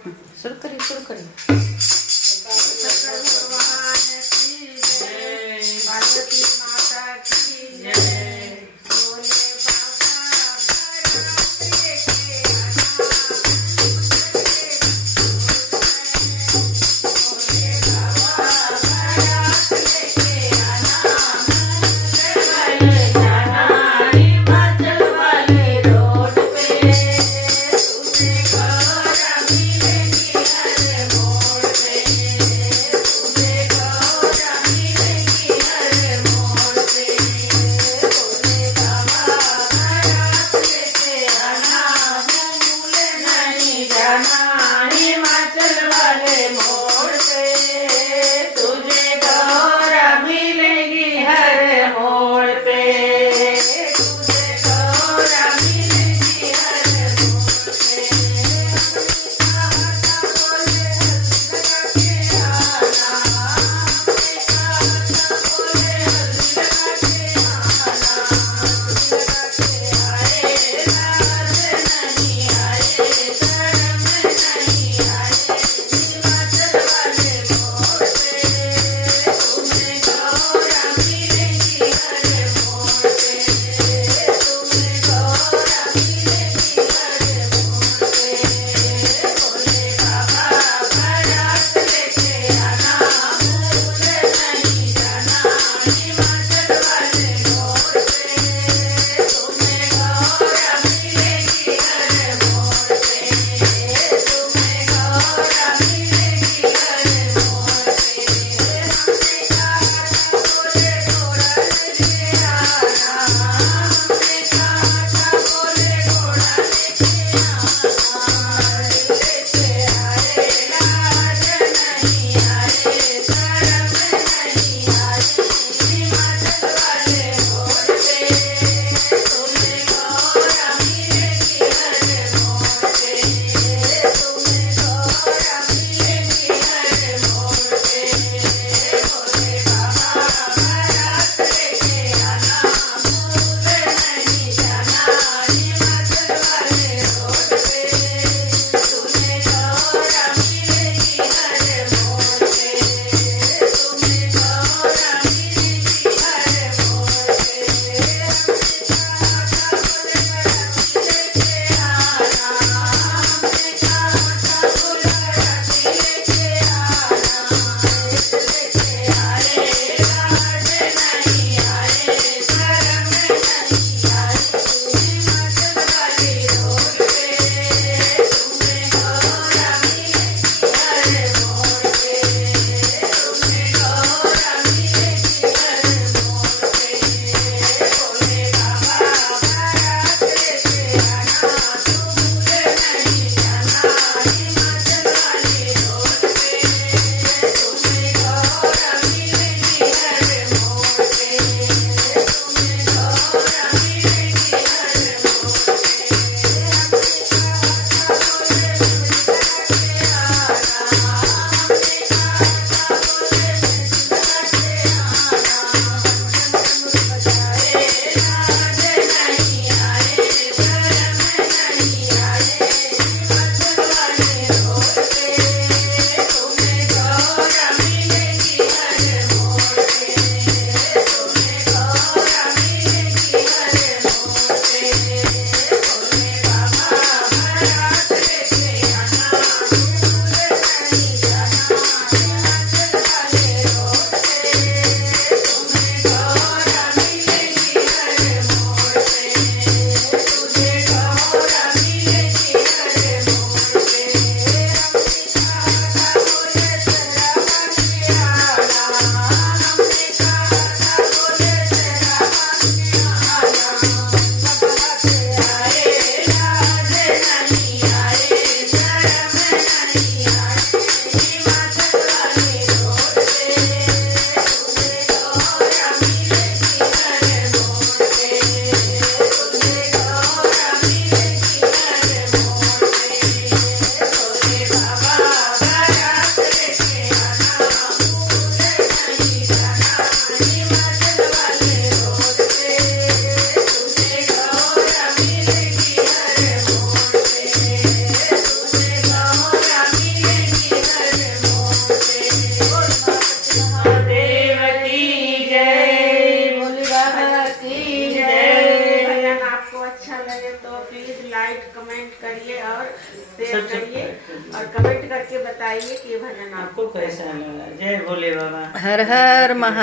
शुरू करिए शुरू करिए। पार्वती माता की जय। भोले बाबा बरात लेके आना। भोले बाबा बरात लेके आना। चले जाना हिमाचल वाले रोड पे। तुम्हें गौरा मिलेगी हर मोड़ पे। अच्छा लगे तो प्लीज लाइक कमेंट करिए और शेयर करिए और कमेंट करके बताइए कि ये भजन आपको आपको कैसा लगा? जय भोले बाबा। हर हर महादेव।